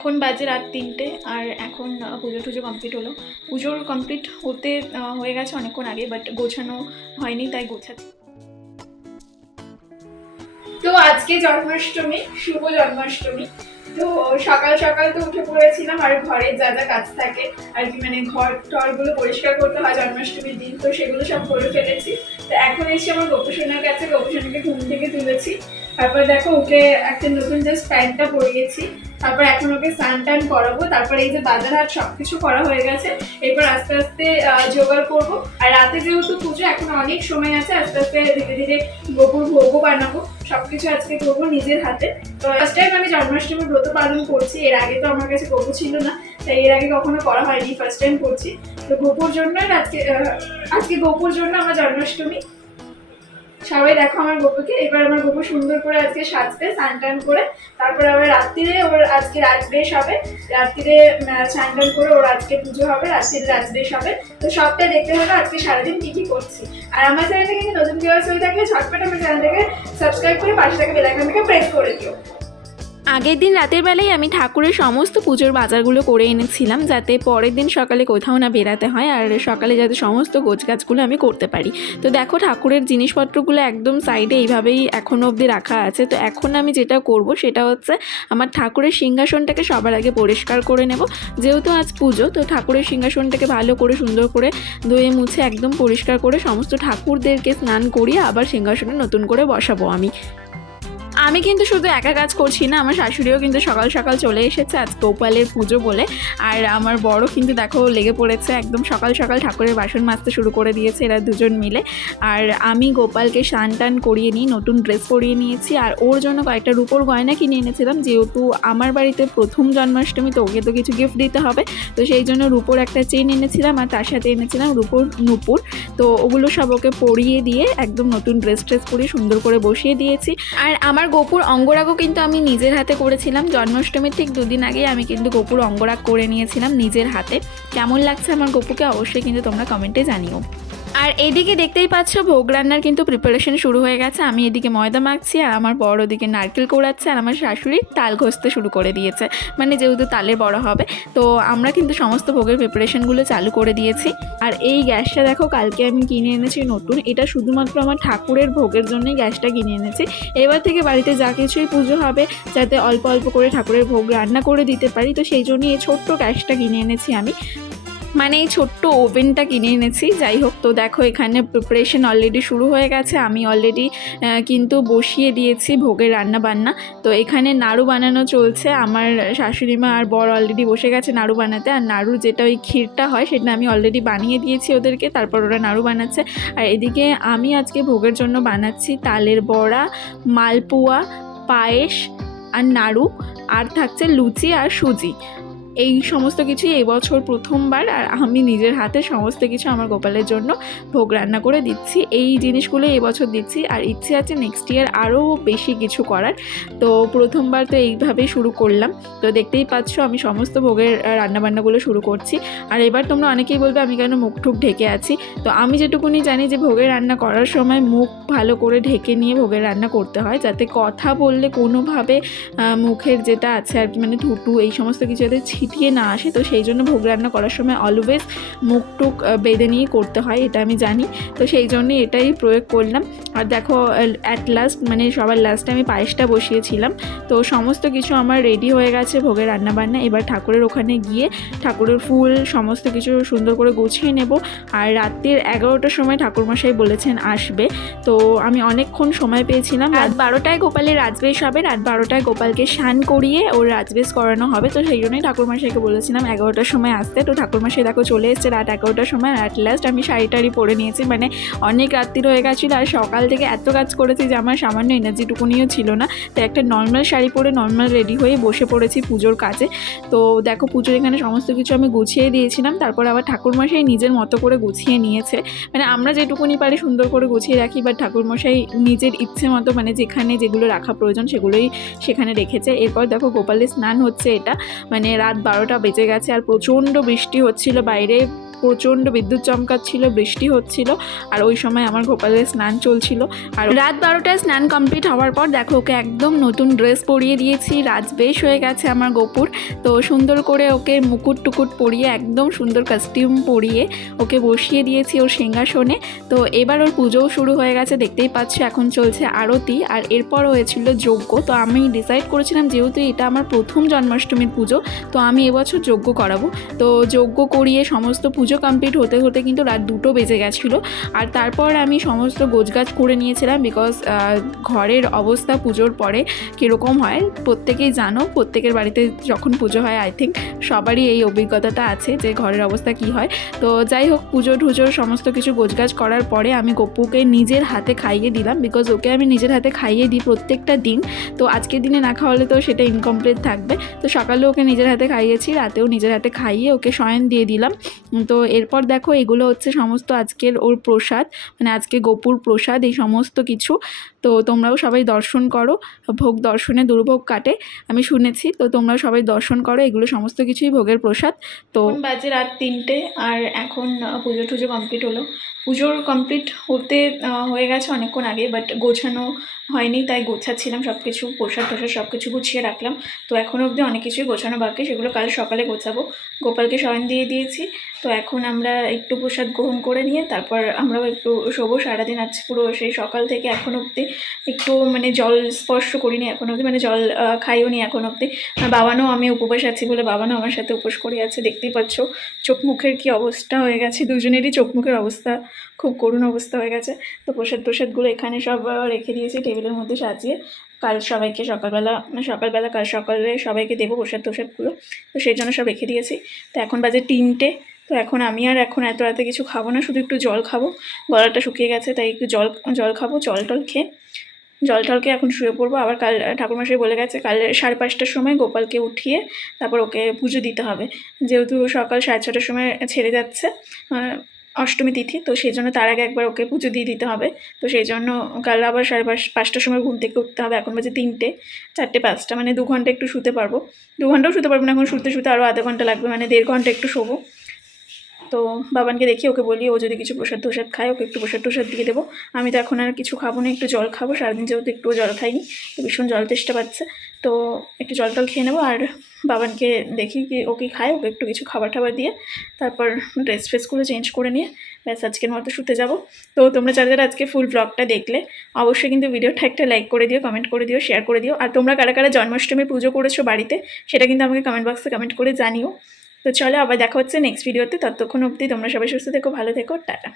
এখন বাজে রাত 3টে আর এখন পুজো কমপ্লিট হলো। পুজোর কমপ্লিট হতে হয়ে গেছে অনেকক্ষণ আগে, বাট গোছানো হয়নি, তাই গোছাতে। তো আজকে জন্মাষ্টমী, শুভ জন্মাষ্টমী। তো সকাল সকাল তো উঠে পড়েছিলাম, আর ঘরে যা যা কাজ থাকে আর কি, মানে ঘর টরগুলো পরিষ্কার করতে হয় জন্মাষ্টমীর দিন, তো সেগুলো সব করে ফেলেছি। তো এখন এসে আমার গোপুসোনার কাছে, গোপুসোনাকে ঘুম থেকে তুলেছি। তারপর দেখো ওকে একটা নতুন জাস্ট প্যান্টটা পরিয়েছি। তারপর এখন ওকে স্নান টান করাবো। তারপর এই যে বাজার হাট সবকিছু করা হয়ে গেছে, এরপর আস্তে আস্তে জোগাড় করবো। আর রাতে যেহেতু পুজো, এখন অনেক সময় আছে, আস্তে আস্তে ধীরে ধীরে গোপুর ভোগও বানাবো। সবকিছু আজকে করবো নিজের হাতে। তো ফার্স্ট টাইম আমি জন্মাষ্টমী ব্রত পালন করছি। এর আগে তো আমার কাছে গোপু ছিল না, তাই এর আগে কখনো করা হয়নি, ফার্স্ট টাইম করছি। তো গোপুর জন্য আজকে গোপুর জন্য আমার জন্মাষ্টমী। সবাই দেখো আমার গোপুকে। এবার আমার গোপু সুন্দর করে আজকে সাজবে স্নান টান করে। তারপরে আবার রাত্রিরে ওর আজকে রাজবেশ হবে। রাত্রিরে স্নান টান করে ওর আজকে পুজো হবে, রাত্রিরে রাজবেশ হবে। তো সবটা দেখতে হবে আজকে সারাদিন কি কি করছি। আর আমার চ্যানেলে কিন্তু নতুন ভিউয়ার্স হয়ে থাকলে ঝটপট আমার চ্যানেলটাকে সাবস্ক্রাইব করে পাশে থাকা বেল আইকনটাকে প্রেস করে দিও। আগের দিন রাতের বেলায় আমি ঠাকুরের সমস্ত পুজোর বাজারগুলো করে এনেছিলাম, যাতে পরের দিন সকালে কোথাও না বেরাতে হয়, আর সকালে যাতে সমস্ত গোছগাছগুলো আমি করতে পারি। তো দেখো ঠাকুরের জিনিসপত্রগুলো একদম সাইডে এইভাবেই এখনও অবধি রাখা আছে। তো এখন আমি যেটা করব সেটা হচ্ছে আমার ঠাকুরের সিংহাসনটাকে সবার আগে পরিষ্কার করে নেব। যেহেতু আজ পুজো, তো ঠাকুরের সিংহাসনটাকে ভালো করে সুন্দর করে ধুয়ে মুছে একদম পরিষ্কার করে সমস্ত ঠাকুরদেরকে স্নান করিয়ে আবার সিংহাসনে নতুন করে বসাবো আমি কিন্তু শুধু একা কাজ করছি না, আমার শাশুড়িও কিন্তু সকাল সকাল চলে এসেছে আজ গোপালের পুজো বলে। আর আমার বড় কিন্তু দেখো লেগে পড়েছে, একদম সকাল সকাল ঠাকুরের বাসন মাজতে শুরু করে দিয়েছে এরা দুজন মিলে। আর আমি গোপালকে স্নান টান করিয়ে নিই, নতুন ড্রেস পরিয়ে নিয়েছি, আর ওর জন্য কয়েকটা রূপোর গয়না কিনে এনেছিলাম। যেহেতু আমার বাড়িতে প্রথম জন্মাষ্টমী, তো ওকে তো কিছু গিফট দিতে হবে। তো সেই জন্য রূপোর একটা চেন এনেছিলাম, আর তার সাথে এনেছিলাম রূপোর নুপুর। তো ওগুলো সব ওকে পরিয়ে দিয়ে একদম নতুন ড্রেস পরিয়ে সুন্দর করে বসিয়ে দিয়েছি। আর আমার গোপুর অঙ্গরাগও কিন্তু আমি নিজের হাতে করেছিলাম। জন্মাষ্টমীর ঠিক 2 দিন আগেই আমি কিন্তু গোপুর অঙ্গরাগ করে নিয়েছিলাম নিজের হাতে। কেমন লাগছে আমার গোপুকে অবশ্যই কিন্তু তোমরা কমেন্টে জানিও। আর এদিকে দেখতেই পাচ্ছ ভোগ রান্নার কিন্তু প্রিপারেশন শুরু হয়ে গেছে। আমি এদিকে ময়দা মাখছি, আর আমার বড় ওদিকে নারকেল কোড়াচ্ছে, আর আমার শাশুড়ি তাল ঘষতে শুরু করে দিয়েছে, মানে যেহেতু তালের বড় হবে। তো আমরা কিন্তু সমস্ত ভোগের প্রিপারেশনগুলো চালু করে দিয়েছি। আর এই গ্যাসটা দেখো কালকে আমি কিনে এনেছি নতুন। এটা শুধুমাত্র আমার ঠাকুরের ভোগের জন্যই গ্যাসটা কিনে এনেছি। এবার থেকে বাড়িতে যা কিছুই পুজো হবে, যাতে অল্প অল্প করে ঠাকুরের ভোগ রান্না করে দিতে পারি, তো সেই জন্যই এই ছোট্ট গ্যাসটা কিনে এনেছি আমি, মানে এই ছোট্ট ওভেনটা কিনে এনেছি। যাই হোক, তো দেখো এখানে প্রিপারেশন অলরেডি শুরু হয়ে গেছে। আমি অলরেডি কিন্তু বসিয়ে দিয়েছি ভোগের রান্না বান্না। তো এখানে নাড়ু বানানো চলছে। আমার শাশুড়ি মা আর বর অলরেডি বসে গেছে নাড়ু বানাতে। আর নাড়ু যেটা ওই ক্ষীরটা হয়, সেটা আমি অলরেডি বানিয়ে দিয়েছি ওদেরকে, তারপর ওরা নাড়ু বানাচ্ছে। আর এদিকে আমি আজকে ভোগের জন্য বানাচ্ছি তালের বড়া, মালপোয়া, পায়েস আর নাড়ু, আর থাকছে লুচি আর সুজি। এই সমস্ত কিছুই এবছর প্রথমবার, আর আমি নিজের হাতে সমস্ত কিছু আমার গোপালের জন্য ভোগ রান্না করে দিচ্ছি। এই জিনিসগুলো এবছর দিচ্ছি, আর ইচ্ছে আছে নেক্সট ইয়ার আরও বেশি কিছু করার। তো প্রথমবার তো এইভাবেই শুরু করলাম। তো দেখতেই পাচ্ছ আমি সমস্ত ভোগের রান্নাবান্নাগুলো শুরু করছি। আর এবার তোমরা অনেকেই বলবে আমি কেন মুখ টুক ঢেকে আছি। তো আমি যেটুকুনি জানি যে ভোগের রান্না করার সময় মুখ ভালো করে ঢেকে নিয়ে ভোগের রান্না করতে হয়, যাতে কথা বললে কোনোভাবে মুখের যেটা আছে আর কি, মানে থুতু এই সমস্ত কিছু যাতে ছিটিয়ে না আসে। তো সেই জন্য ভোগ রান্না করার সময় অলওয়েজ মুখ টুক বেঁধে নিয়ে করতে হয়, এটা আমি জানি। তো সেই জন্যই এটাই প্রয়োগ করলাম। আর দেখো অ্যাট লাস্ট, মানে সবার লাস্টে আমি পায়েসটা বসিয়েছিলাম। তো সমস্ত কিছু আমার রেডি হয়ে গেছে ভোগের রান্নাবান্না। এবার ঠাকুরের ওখানে গিয়ে ঠাকুরের ফুল সমস্ত কিছু সুন্দর করে গুছিয়ে নেব। আর রাত্রির 11টার সময় ঠাকুরমশাই বলেছেন আসবে। তো আমি অনেকক্ষণ সময় পেয়েছিলাম। রাত 12টায় গোপালের রাজবেশ হবে, রাত 12টায় গোপালকে স্নান করিয়ে ওর রাজবেশ করানো হবে। তো সেই জন্যই ঠাকুরমশাইকে বলেছিলাম 11টার সময় আসতে। তো ঠাকুরমশাই দেখো চলে এসছে রাত 11টার সময়। অ্যাট লাস্ট আমি শাড়ি টাড়ি পরে নিয়েছি, মানে অনেক রাত্রির হয়ে গেছিলো, আর সকাল থেকে এত কাজ করেছি যে আমার সামান্য এনার্জিটুকুনিও ছিল না। তো একটা নর্মাল শাড়ি পরে নর্মাল রেডি হয়ে বসে পড়েছি পুজোর কাজে। তো দেখো পুজোর এখানে সমস্ত কিছু আমি গুছিয়ে দিয়েছিলাম। তারপর আবার ঠাকুরমশাই নিজের মতো করে গুছিয়ে নিয়েছে, মানে আমরা যেটুকুনি পারি সুন্দর করে গুছিয়ে রাখি, বাট ঠাকুরমশাই নিজের ইচ্ছে মতো, মানে যেখানে যেগুলো রাখা প্রয়োজন সেগুলোই সেখানে রেখেছে। এরপর দেখো গোপালের স্নান হচ্ছে। এটা মানে রাত 12টা বেজে গেছে, আর প্রচণ্ড বৃষ্টি হচ্ছিল বাইরে। প্রচণ্ড বিদ্যুৎ চমকাচ্ছিল, বৃষ্টি হচ্ছিল, আর ওই সময় আমার গোপালের স্নান চলছিল। আর রাত 12টায় স্নান কমপ্লিট হওয়ার পর দেখো ওকে একদম নতুন ড্রেস পরিয়ে দিয়েছি। রাত বেশ হয়ে গেছে আমার গোপুর, তো সুন্দর করে ওকে মুকুট টুকুট পরিয়ে একদম সুন্দর কস্টিউম পরিয়ে ওকে বসিয়ে দিয়েছি ওর সিংহাসনে। তো এবার ওর পুজোও শুরু হয়ে গেছে, দেখতেই পাচ্ছ এখন চলছে আরতি, আর এরপর হয়েছিল যজ্ঞ। তো আমি ডিসাইড করেছিলাম যেহেতু এটা আমার প্রথম জন্মাষ্টমীর পুজো, তো আমি এবছর যজ্ঞ করাবো। তো যজ্ঞ করিয়ে সমস্ত পুজো কমপ্লিট হতে হতে কিন্তু রাত 2টো বেজে গেছিলো। আর তারপর আমি সমস্ত গোছগাছ করে নিয়েছিলাম, বিকজ ঘরের অবস্থা পুজোর পরে কীরকম হয় প্রত্যেকেই জানো, প্রত্যেকের বাড়িতে যখন পুজো হয় আই থিঙ্ক সবারই এই অভিজ্ঞতাটা আছে যে ঘরের অবস্থা কী হয়। তো যাই হোক, পুজো টুজোর সমস্ত কিছু গোছগাছ করার পরে আমি গপুকে নিজের হাতে খাইয়ে দিলাম, বিকজ ওকে আমি নিজের হাতে খাইয়ে দিই প্রত্যেকটা দিন। তো আজকের দিনে না খাওয়ালে তো সেটা ইনকমপ্লিট থাকবে। তো সকালেও ওকে নিজের হাতে খাইয়েছি, রাতেও নিজের হাতে খাইয়ে ওকে শয়ন দিয়ে দিলাম। তো এরপর দেখো এগুলো হচ্ছে সমস্ত আজকের ওর প্রসাদ, মানে আজকে গপুর প্রসাদ এই সমস্ত কিছু। তো তোমরাও সবাই দর্শন করো, ভোগ দর্শনে দুর্ভোগ কাটে আমি শুনেছি, তো তোমরাও সবাই দর্শন করো, এগুলো সমস্ত কিছুই ভোগের প্রসাদ। তো বাজে রাত 3টে, আর এখন পুজো টুজো কমপ্লিট হলো। পুজোর কমপ্লিট হতে হয়ে গেছে অনেকক্ষণ আগে, বাট গোছানো হয়নি, তাই গোছাচ্ছিলাম সব কিছু, প্রসাদ টসাদ সব কিছু গুছিয়ে রাখলাম। তো এখনও অবধি অনেক কিছুই গোছানো বাকি, সেগুলো কাল সকালে গোছাবো। গোপালকে শয়ন দিয়ে দিয়েছি, তো এখন আমরা একটু প্রসাদ গ্রহণ করে নিয়ে তারপর আমরাও একটু শোবো। সারাদিন আজ পুরো সেই সকাল থেকে এখন অবধি একটু মানে জল স্পর্শ করিনি এখন অবধি, মানে জল খাইও নি এখন অবধি। বাবানও আমি উপবাস আছি বলে বাবানও আমার সাথে উপোস করে আছে, দেখতেই পাচ্ছ চোখ মুখের কী অবস্থা হয়ে গেছে, দুজনেরই চোখ মুখের অবস্থা খুব করুণ অবস্থা হয়ে গেছে। তো প্রসাদগুলো এখানে সব রেখে দিয়েছি টেবিলের মধ্যে সাজিয়ে, কাল সবাইকে সকালবেলা কাল সকালে সবাইকে দেবো প্রসাদগুলো, তো সেই জন্য সব রেখে দিয়েছি। তো এখন বাজে 3টে, তো এখন আমি আর এখন এত রাতে কিছু খাবো না, শুধু একটু জল খাবো, গলাটা শুকিয়ে গেছে তাই একটু জল খাবো, জল টল খেয়ে জল টলকে এখন শুয়ে পড়বো। আবার কাল ঠাকুরমশাই বলে গেছে কাল 5:30টার সময় গোপালকে উঠিয়ে তারপর ওকে পুজো দিতে হবে, যেহেতু সকাল 6:30টার সময় ছেড়ে যাচ্ছে অষ্টমী তিথি, তো সেই জন্য তার আগে একবার ওকে পুজো দিয়ে দিতে হবে। তো সেই জন্য কাল আবার 5:30টার সময় ঘুম থেকে উঠতে হবে। এখন বাজে 3টে, 4টে 5টা, মানে 2 ঘন্টা একটু শুতে পারবো, 2 ঘন্টাও শুতে পারবো না, এখন শুতে আরও আধা ঘন্টা লাগবে, মানে 1.5 ঘন্টা একটু শোবো। তো বাবানকে দেখি, ওকে বলি ও যদি কিছু প্রসাদ খায় ওকে একটু প্রসাদ দিয়ে দেবো। আমি তো এখন আর কিছু খাবো না, একটু জল খাবো, সারাদিন যেহেতু একটুও জল খাইনি, তো ভীষণ জল তেষ্টা পাচ্ছে, তো একটু জল টল খেয়ে নেবো। আর বাবানকে দেখি কি ও কি খায়, ওকে একটু কিছু খাবার দিয়ে তারপর ড্রেস ফ্রেসগুলো চেঞ্জ করে নিয়ে ব্যাস আজকের মতো শুতে যাব। তো তোমরা যারা আজকে ফুল ব্লগটা দেখলে অবশ্যই কিন্তু ভিডিওটা একটা লাইক করে দিও, কমেন্ট করে দিও, শেয়ার করে দিও। আর তোমরা কারা কারা জন্মাষ্টমী পুজো করেছো বাড়িতে সেটা কিন্তু আমাকে কমেন্ট বক্সে কমেন্ট করে জানিও। তো চলো আবার দেখা হচ্ছে নেক্সট ভিডিওতে, ততক্ষণ অবধি তোমরা সবাই সুস্থ থেকো, ভালো থেকো, টাটা।